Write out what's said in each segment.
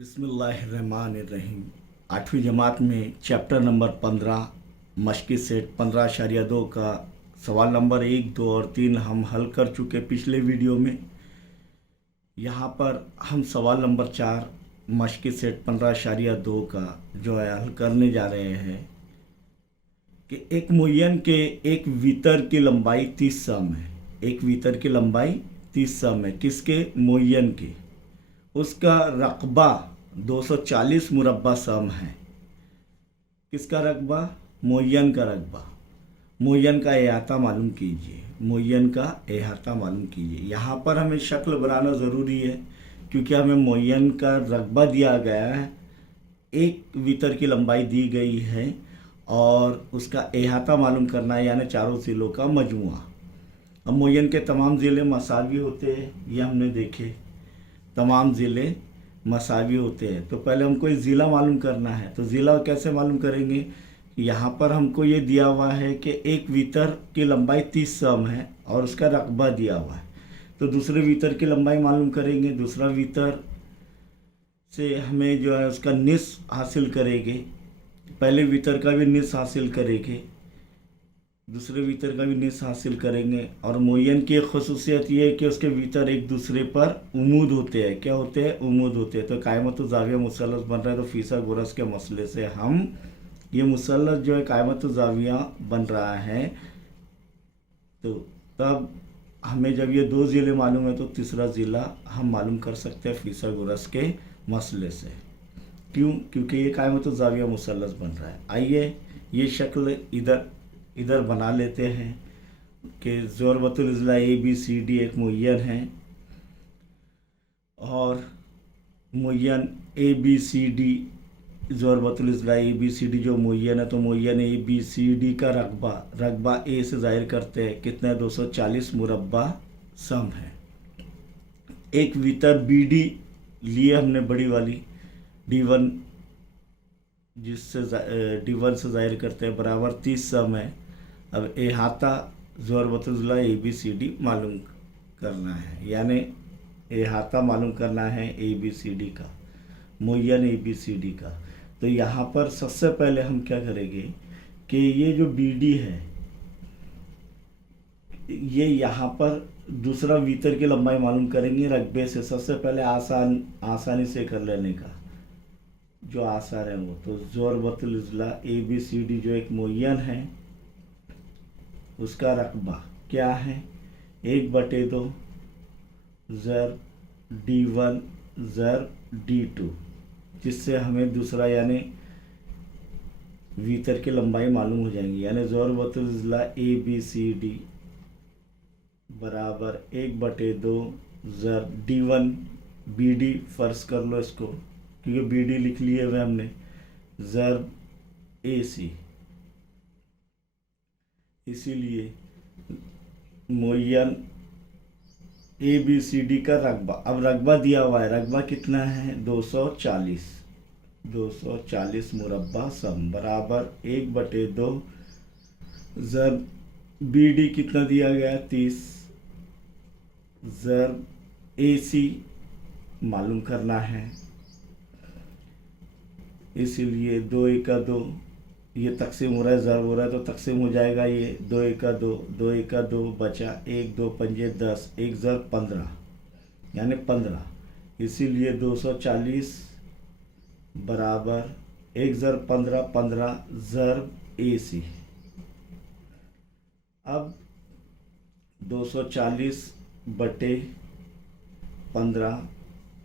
बिस्मिल्लाहिर्रहमानिर्रहीम। 8वीं जमात में चैप्टर नंबर 15 मश्की सेट 15.2 का सवाल नंबर 1, 2 और 3 हम हल कर चुके पिछले वीडियो में। यहाँ पर हम सवाल नंबर 4 मश्की सेट 15.2 का जो है हल करने जा रहे हैं कि एक मुय्यन के एक वीतर की लंबाई 30 सम है। एक वीतर की लंबाई 30 सम है। किसके? मुय्यन की। उसका रकबा 240 मुरब्बा सम है। किसका रकबा? मुय्यन का रकबा। मुय्यन का अहाता मालूम कीजिए। मुय्यन का अहाता मालूम कीजिए। यहाँ पर हमें शक्ल बनाना ज़रूरी है क्योंकि हमें मुय्यन का रकबा दिया गया है, एक वीतर की लंबाई दी गई है और उसका अहाता मालूम करना है, यानी चारों ज़िलों का मजमुआ। अब मुय्यन के तमाम ज़िले मसावी होते हैं, ये हमने देखे। तमाम ज़िले मसावी होते हैं। तो पहले हमको ये ज़िला मालूम करना है। तो ज़िला कैसे मालूम करेंगे? यहाँ पर हमको ये दिया हुआ है कि एक वीतर की लंबाई 30 सम है और उसका रकबा दिया हुआ है। तो दूसरे वीतर की लंबाई मालूम करेंगे। दूसरा वीतर से हमें जो है उसका निस्फ हासिल करेंगे। पहले वीतर का भी निस्फ हासिल करेंगे, दूसरे वीतर का भी निस्फ हासिल करेंगे। और मुय्यन की एक ख़ुसूसियत ये है कि उसके वीतर एक दूसरे पर उमूद होते हैं। क्या होते हैं? उमूद होते हैं। तो कायमत ज़ाविया मुसल्लस बन रहा है, तो फीसा गुरस के मसले से हम ये मुसल्लस जो है कायमत ज़ाविया बन रहा है। तो तब हमें जब ये दो ज़िले मालूम है तो तीसरा ज़िला हम मालूम कर सकते हैं फीसा गुरस के मसले से। क्यों? क्योंकि ये कायमत ज़ाविया मुसल्लस बन रहा है। आइए ये शक्ल इधर बना लेते हैं कि ज़ोरबतुल इज़्ला ABCD एक मुय्यन है और मुय्यन ABCD ज़ोरबतुल इज़्ला ABCD जो मुय्यन है, तो मुय्यन ABCD का रकबा A से ज़ाहिर करते हैं। कितना? 240 मुरब्बा सम है। एक वीतर BD लिए हमने बड़ी वाली D1, जिससे D1 से ज़ाहिर करते हैं, बराबर 30 सम है। अब अहाता ज़ोरबतुल इज़्ला ABCD मालूम करना है, यानी अहाता मालूम करना है ABCD का, मुय्यन ABCD का। तो यहाँ पर सबसे पहले हम क्या करेंगे कि ये जो BD है, ये यहाँ पर दूसरा वीतर की लंबाई मालूम करेंगे रकबे से। सबसे पहले आसानी से कर लेने का जो आसार है वो। तो ज़ोरबतुल इज़्ला ABCD जो एक मुय्यन है, उसका रकबा क्या है? 1/2 ज़र D1 ज़र D2, जिससे हमें दूसरा यानी वीतर की लंबाई मालूम हो जाएंगी। यानी ज़ोरबतुल इज़्ला ABCD बराबर 1/2 ज़र D1 BD, फ़र्ज़ कर लो इसको क्योंकि BD लिख लिए हुए हमने, ज़र AC। इसीलिए मुय्यन ABCD का रकबा, अब रकबा दिया हुआ है। रकबा कितना है? 240 मुरब्बा सम बराबर 1/2 ज़र BD कितना दिया गया? 30 ज़र AC मालूम करना है। इसीलिए 2 एका 2, ये तकसीम हो रहा है, ज़र हो रहा है तो तकसीम हो जाएगा। ये 2 एका 2, 2 एका 2 बचा 1 2 पंजे 10, 1 ज़र 15 यानी 15। इसीलिए 240 बराबर 1 ज़र 15, 15 ज़र AC। अब 240/15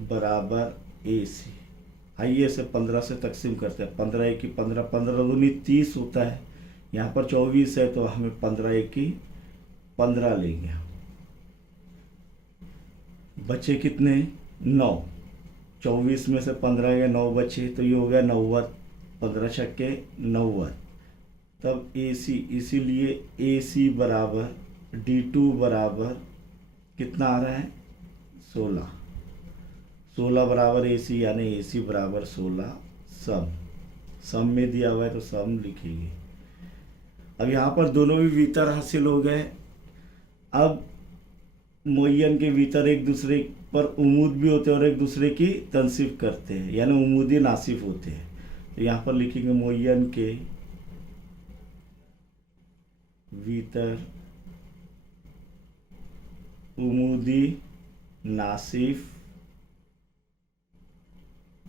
बराबर AC। आइए इसे 15 से तकसीम करते हैं। 15 एकी 15, 15 दूनी 30 होता है। यहाँ पर 24 है तो हमें 15 एकी 15 लेंगे। बचे कितने? 9। 24 में से 15 गए, 9 बचे, तो ये हो गया 90। 15 छक्के 90। तब AC, इसीलिए AC बराबर D2 बराबर कितना आ रहा है? 16। 16 बराबर AC, यानी AC बराबर 16 सम में दिया हुआ है तो सम लिखेंगे। अब यहाँ पर दोनों भी वीतर हासिल हो गए। अब मुय्यन के वीतर एक दूसरे पर उमूद भी होते हैं और एक दूसरे की तनसीफ करते हैं, यानी उमूदी नासिफ होते हैं। तो यहाँ पर लिखेंगे मुअय्यन के भीतर उमूदी नासिफ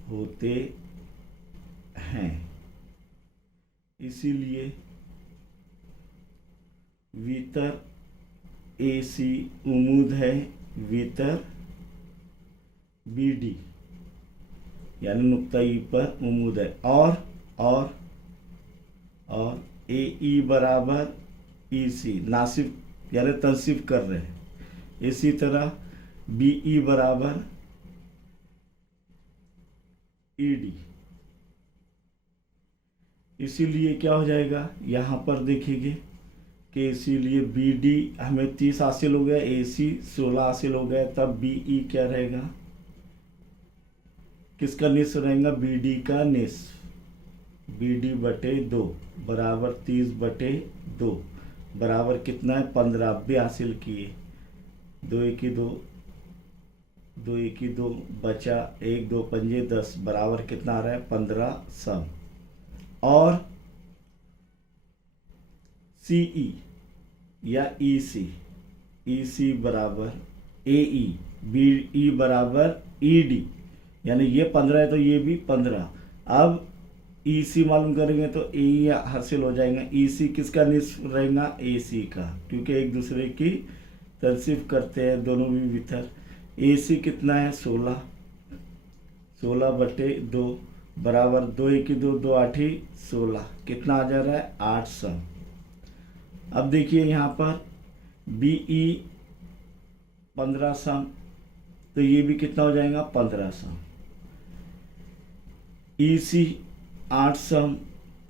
होते हैं, इसीलिए भीतर AC उमूद है, भीतर BD यानी नुक्ता ई पर उमूद है, और AE बराबर EC नासिफ यानी तनसीफ कर रहे हैं। इसी तरह BE बराबर ED, इसीलिए क्या हो जाएगा यहाँ पर देखेंगे कि इसीलिए BD हमें 30 हासिल हो गया, AC 16 हासिल हो गया, तब BE क्या रहेगा, किसका निस्फ रहेगा, BD का निस्फ। BD बटे 2 बराबर 30/2 बराबर कितना है 15 भी हासिल किए, 2 1 2 2 1 2 बचा 1 2 पंजे 10 बराबर कितना आ रहा है 15 सम। और CE या EC बराबर AE, BE बराबर ED, यानी ये 15 है तो ये भी 15। अब EC मालूम करेंगे तो AE हासिल हो जाएगा। EC किसका निस्फ रहेगा, AC का, क्योंकि एक दूसरे की तनसीफ करते हैं दोनों भी भीतर। AC कितना है 16, 16/2 बराबर 2 1 2 2 8 16, कितना आ जा रहा है 8 सम। अब देखिए यहाँ पर BE 15 सम, तो ये भी कितना हो जाएगा 15 सम। EC 8 सम,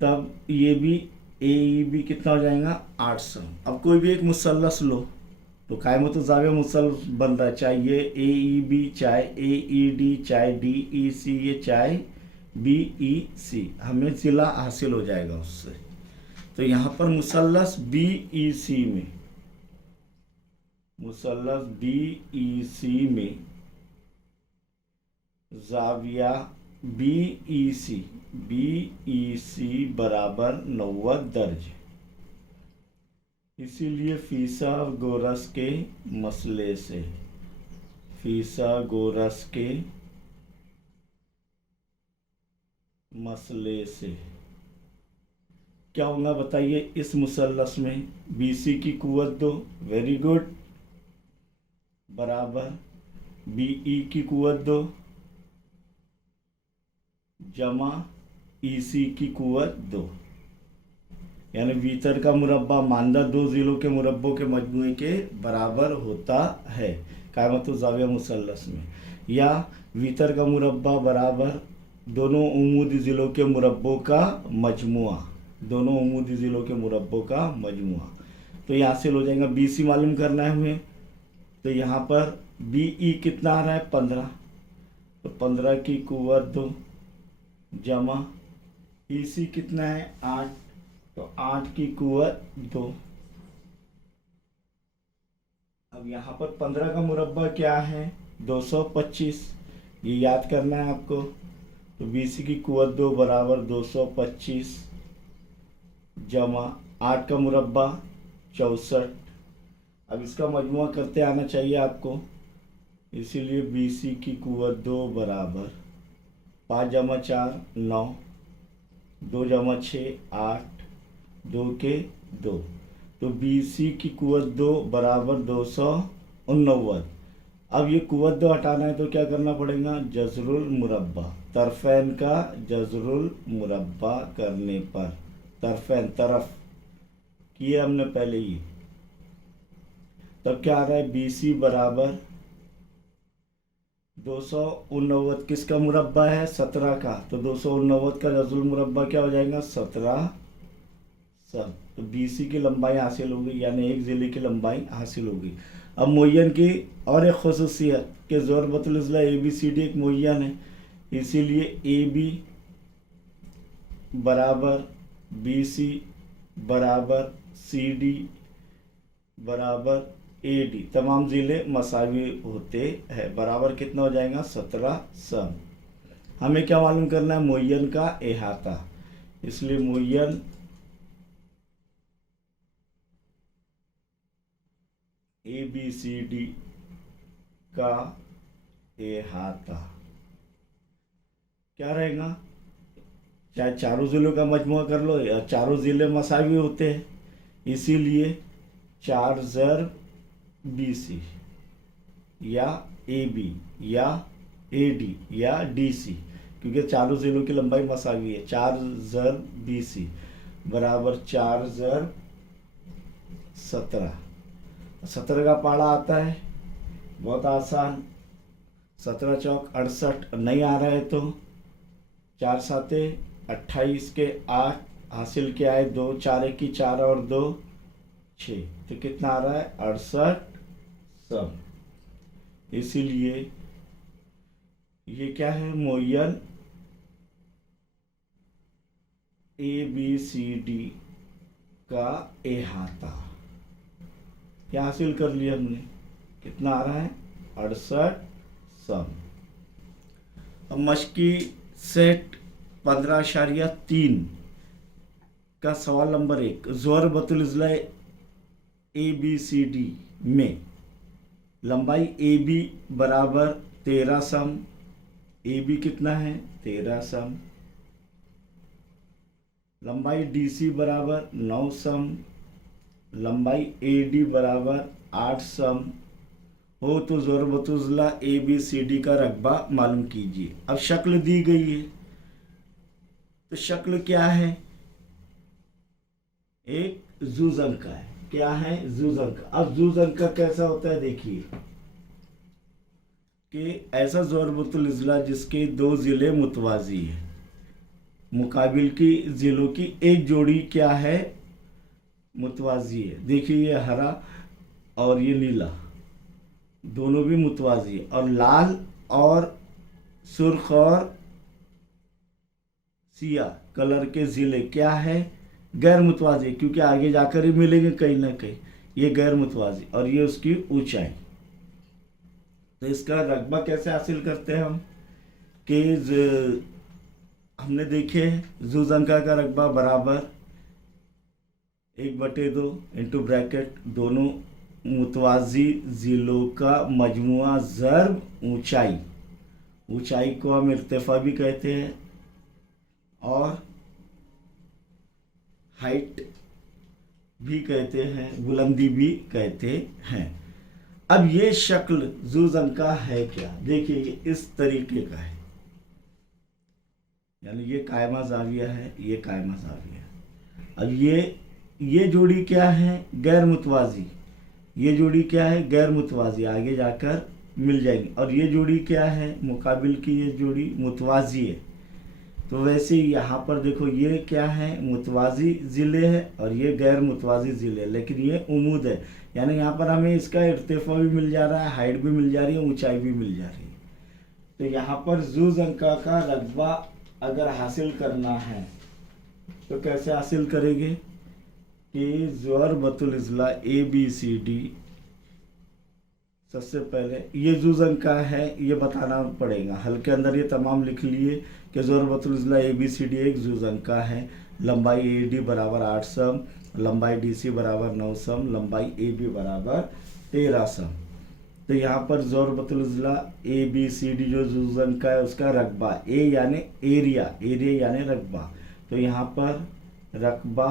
तब ये भी AE भी कितना हो जाएगा 8 सम। अब कोई भी एक मुसल्लस लो तो कायम तो जाविया मुसल्लस बन रहा है, चाहे ये AEB, चाहे AED, चाहे DEC, ये चाहे BEC, हमें जिला हासिल हो जाएगा उससे। तो यहाँ पर मुसल्लस BEC में, मुसल्लस BEC में जाविया BEC बराबर 90 दर्ज, इसीलिए फिसागोरस के मसले से, फिसागोरस के मसले से क्या होगा बताइए। इस मुसल्लस में BC की कुव्वत 2, वेरी गुड, बराबर BE की कुव्वत 2 जमा EC की कुव्वत 2, यानी भीतर का मुरब्बा मानदा 2 जिलों के मुरब्बों के मजमूए के बराबर होता है कायमतुल ज़ाविया मुसल्लस में। या भीतर का मुरब्बा बराबर दोनों उमूदी ज़िलों के मुरब्बों का मजमुआ, दोनों उमूदी ज़िलों के मुरब्बों का मजमुआ। तो यहाँ से हो जाएगा BC मालूम करना है हमें, तो यहाँ पर BE कितना आ रहा है 15, तो 15 की कुव्वत 2 जमा EC कितना है 8, तो 8 की कुव्वत 2। अब यहाँ पर 15 का मुरब्बा क्या है 225, ये याद करना है आपको। तो BC की कुव्वत 2 बराबर 225 जमा 8 का मुरब्बा 64। अब इसका मजमुआ करते आना चाहिए आपको, इसीलिए BC की कुव्वत 2 बराबर 5 जमा 4 9, 2 जमा 6 8, 2 के 2, तो BC की कुव्वत 2 बराबर 289। अब ये कुव्वत 2 हटाना है तो क्या करना पड़ेगा, जज़रुल मुरब्बा, तरफ़ैन का जज़रुल मुरब्बा करने पर, तरफ़ैन तरफ किए हमने पहले ही, तब क्या आ रहा है BC बराबर 289 किसका मुरब्बा है 17 का, तो 289 का जज़रुल मुरब्बा क्या हो जाएगा 17 सब। तो BC की लंबाई हासिल हो गई, यानी एक ज़िले की लंबाई हासिल हो गई। अब मुअय्यन की और एक ख़ुसूसियत के ज़रबतुल इज़ला ABCD एक मुअय्यन है, इसीलिए AB बराबर BC बराबर CD बराबर ए डी तमाम ज़िले मसावी होते हैं, बराबर कितना हो जाएगा 17 सम। हमें क्या मालूम करना है, मुअय्यन का अहाता, इसलिए मुअय्यन ए बी सी डी का अहाता क्या रहेगा, चाहे चारों ज़िलों का मजमुआ कर लो या चारों ज़िले मसावी होते हैं, इसीलिए 4 ज़र BC या AB या AD या DC, क्योंकि चारों ज़िलों की लंबाई मसावी है। 4 ज़र BC बराबर 4 ज़र 17। 17 का पाड़ा आता है, बहुत आसान, 17 चौक 68, नहीं आ रहा है तो 4 साते 28 के 8 हासिल किया है 2, 4 1 की 4 और 2 6, तो कितना आ रहा है 68 सम। इसीलिए ये क्या है, मुअय्यन ABCD का अहाता, क्या हासिल कर लिया हमने, कितना आ रहा है 68 सम। अब मश्की सेट 15.3 का सवाल नंबर 1, ज़रबतुल इज़्ला ABCD में लंबाई AB बराबर 13 सम, AB कितना है 13 सम, लंबाई DC बराबर 9 सम, लंबाई AD बराबर 8 सम हो तो ज़रबतुल इज़्ला ABCD का रकबा मालूम कीजिए। अब शक्ल दी गई है, तो शक्ल क्या है, एक जुज़ अंक है, क्या है जुज़ अंक। अब जुज़ अंक कैसा होता है, देखिए कि ऐसा ज़रबतुल इज़्ला जिसके 2 ज़िले मुतवाज़ी है, मुकाबिल की ज़िलों की एक जोड़ी क्या है मुतवाज़ी है। देखिए ये हरा और ये नीला दोनों भी मुतवाज़ी है, और लाल और सुर्ख और सिया कलर के ज़िले क्या है गैर मुतवाज़ी, क्योंकि आगे जाकर ही मिलेंगे कहीं ना कहीं, ये गैर मुतवाज़ी, और ये उसकी ऊंचाई। तो इसका रकबा कैसे हासिल करते हैं हम, कि हमने देखे जुज़ अंका का रकबा बराबर 1/2 इंटू ब्रैकेट दोनों मुतवाज़ी ज़िलों का मजमुआ ज़र्ब ऊंचाई, ऊंचाई को हम इर्तिफा भी कहते हैं और हाइट भी कहते हैं, बुलंदी भी कहते हैं। अब ये शक्ल जुज़ अंका है क्या, देखिए ये इस तरीके का है, यानी ये कायमा ज़ाविया है, ये कायमा ज़ाविया है। अब ये जोड़ी क्या है गैर मुतवाज़ी, ये जोड़ी क्या है गैर मुतवाज़ी, आगे जाकर मिल जाएगी, और ये जोड़ी क्या है मुकाबिल की, ये जोड़ी मुतवाज़ी है। तो वैसे यहाँ पर देखो ये क्या है मुतवाज़ी ज़िले है और ये गैर मुतवाज़ी ज़िले है, लेकिन ये उमूद है, यानी यहाँ पर हमें इसका इर्तिफा भी मिल जा रहा है, हाइट भी मिल जा रही है, ऊंचाई भी मिल जा रही है। तो यहाँ पर जुज़ अंका का रकबा अगर हासिल करना है तो कैसे हासिल करेंगे, कि ज़रबतुल इज़्ला ABCD, सबसे पहले ये जुज़ अंका है ये बताना पड़ेगा, हल के अंदर ये तमाम लिख लिए कि ज़रबतुल इज़्ला ABCD एक जुज़ अंका है, लंबाई AD बराबर 8 सम, लंबाई DC बराबर 9 सम, लंबाई AB बराबर 13 सम। तो यहाँ पर ज़रबतुल इज़्ला ABCD जो जुज़ अंका है उसका रकबा, ए यानी एरिया, एरिया यानी रकबा, तो यहाँ पर रकबा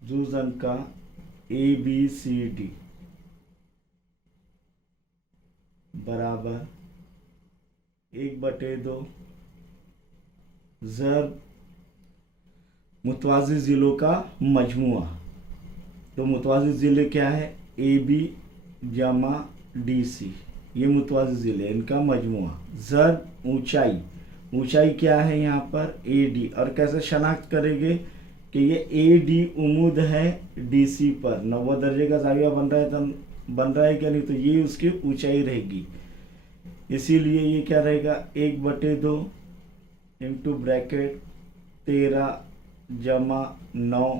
जुज़ अंका ABCD बराबर 1/2 ज़र्ब मुतवाज़ी ज़िलों का मजमुआ। तो मुतवाज़ी ज़िले क्या है AB जमा DC, ये मुतवाज़ी ज़िले इनका मजमुआ, ज़र्ब ऊंचाई, ऊंचाई क्या है यहाँ पर AD, और कैसे शनाख्त करेंगे कि ये AD उमूद है DC पर, 90 दर्जे का ज़ाविया बन रहा है क्या, नहीं तो ये उसकी ऊंचाई रहेगी, इसीलिए ये क्या रहेगा 1/2 इंटू ब्रैकेट 13 जमा 9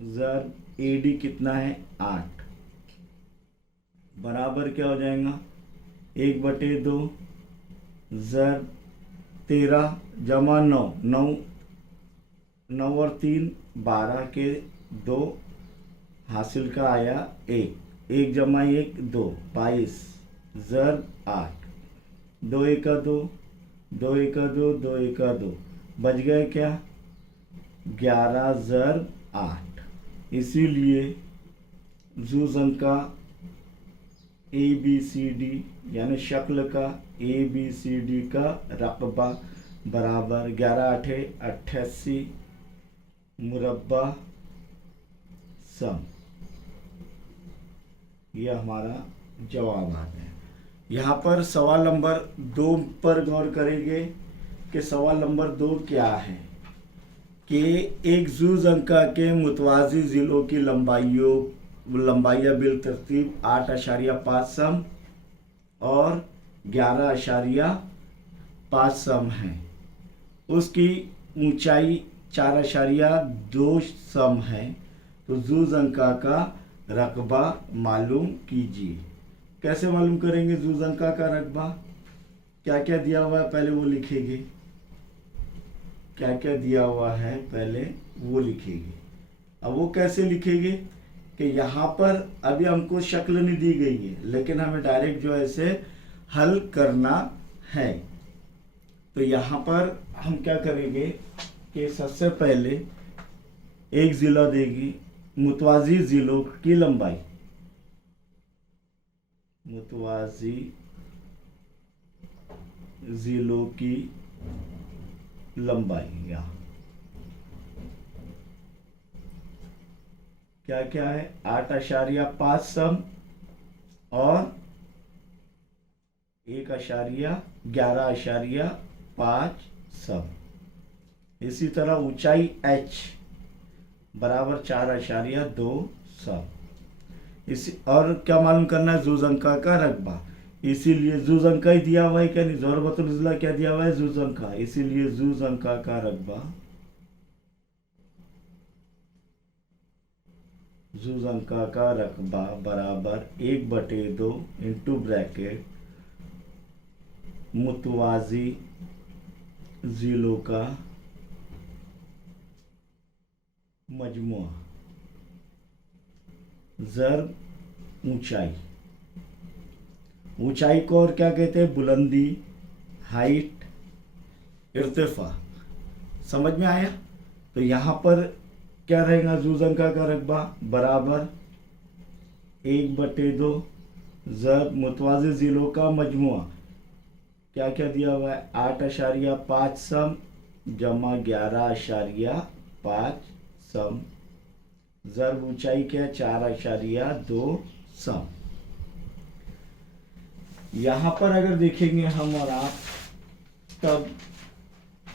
ज़र्ब AD कितना है 8, बराबर क्या हो जाएगा 1/2 ज़र 13 जमा 9, 9 और 3 12 के 2 हासिल का आया 1, 1 जमा 1 2, 22 ज़र 8, 2 एका 2, 2 एका 2, 2 एका 2, बच गए क्या 11 ज़र 8। इसीलिए जुज़ का ABCD यानी शक्ल का ABCD का रकबा बराबर 11 8 88 मुरब्बा सम। यह हमारा जवाब आ गया। यहाँ पर सवाल नंबर 2 पर गौर करेंगे कि सवाल नंबर 2 क्या है कि एक जुज़ अंका के मुतवाज़ी ज़िलों की लंबाइयाँ बिल तरतीब 8.5 सम और 11.5 सम है। उसकी ऊंचाई 4.2 सम है। तो जुज़ अंका का रकबा मालूम कीजिए। कैसे मालूम करेंगे जुज़ अंका का रकबा? क्या क्या दिया हुआ है पहले वो लिखेंगे। क्या क्या दिया हुआ है पहले वो लिखेंगे। अब वो कैसे लिखेंगे कि यहाँ पर अभी हमको शक्ल नहीं दी गई है, लेकिन हमें डायरेक्ट जो है इसे हल करना है। तो यहाँ पर हम क्या करेंगे कि सबसे पहले एक ज़िला देगी मुतवाज़ी ज़िलों की लंबाई, मुतवाज़ी ज़िलों की लंबाई यहाँ क्या क्या है 8.5 सम और 11.5 सम। इसी तरह ऊंचाई H बराबर 4.2 सम। इसी और क्या मालूम करना है जुज़ अंका का रकबा। इसीलिए जुज़ अंका ही दिया हुआ है क्या नहीं, ज़रूरतुल उज़ला क्या दिया हुआ है जुज़ अंका। इसीलिए जुज़ अंका का रकबा, जुज़ अंका का रकबा बराबर 1/2 इंटू ब्रैकेट मुतवाज़ी ज़िलों का मजमुआ ज़र ऊंचाई। ऊंचाई को और क्या कहते हैं? बुलंदी, हाइट, इर्तिफा। समझ में आया? तो यहाँ पर क्या रहेगा जुज़ अंका का रकबा बराबर 1/2 ज़र मुतवाज़ी ज़िलों का मजमुआ। क्या क्या दिया हुआ है 8.5 सम जमा 11.5 सम ज़र ऊंचाई क्या 4.2 सम। यहाँ पर अगर देखेंगे हम और आप, तब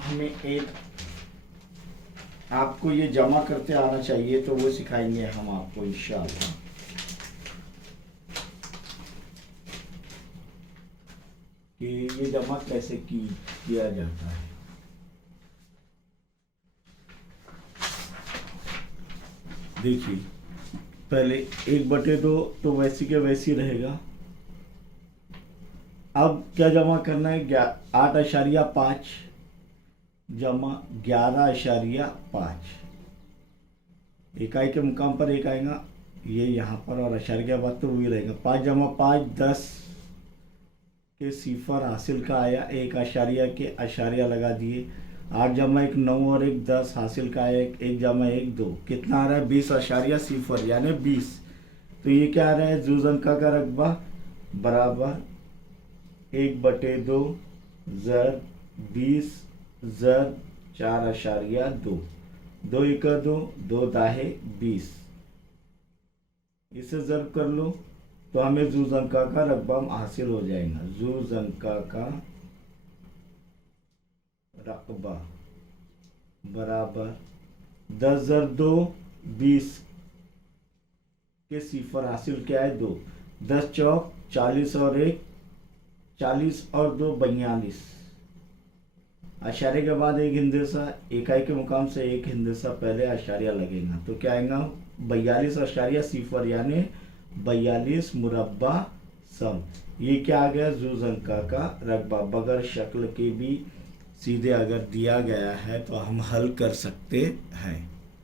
हमें एक आपको ये जमा करते आना चाहिए, तो वो सिखाएंगे हम आपको इंशाअल्लाह। कि ये जमा कैसे किया जाता है। देखिए पहले 1/2 तो वैसी के वैसी रहेगा। अब क्या जमा करना है 8.5 जमा 11.5। इकाई के मुकाम पर एक आएगा ये यहाँ पर, और अशारिया के बाद तो वही रहेगा 5 जमा 5 10 के सिफर हासिल का आया, एक अशारिया के अशारिया लगा दिए। 8 जमा 1 9 और 1 10 हासिल का आया, 1 जमा 1 2 कितना आ रहा है 20.0 यानी 20। तो ये क्या आ रहा है जुज़ अंका का रकबा बराबर 1/2 ज़र 20 ज़र 4.2, 2 एका 2, 2 दाहे 20। इसे ज़र्ब कर लो तो हमें जुज़ अंका का रकबा हासिल हो जाएगा। जुज़ अंका का रकबा बराबर 10 ज़र 2 20 के सिफर हासिल क्या है 2, 10 चौक 40 और 1 40 और 2 42। अशारे के बाद एक हिंदेसा, इकाई के मुकाम से एक हिंदेसा पहले अशारिया लगेगा, तो क्या आएगा 42.0 यानी 42 मुरब्बा सम। ये क्या आ गया, जुज अंका का रकबा। बगैर शक्ल के भी सीधे अगर दिया गया है तो हम हल कर सकते हैं।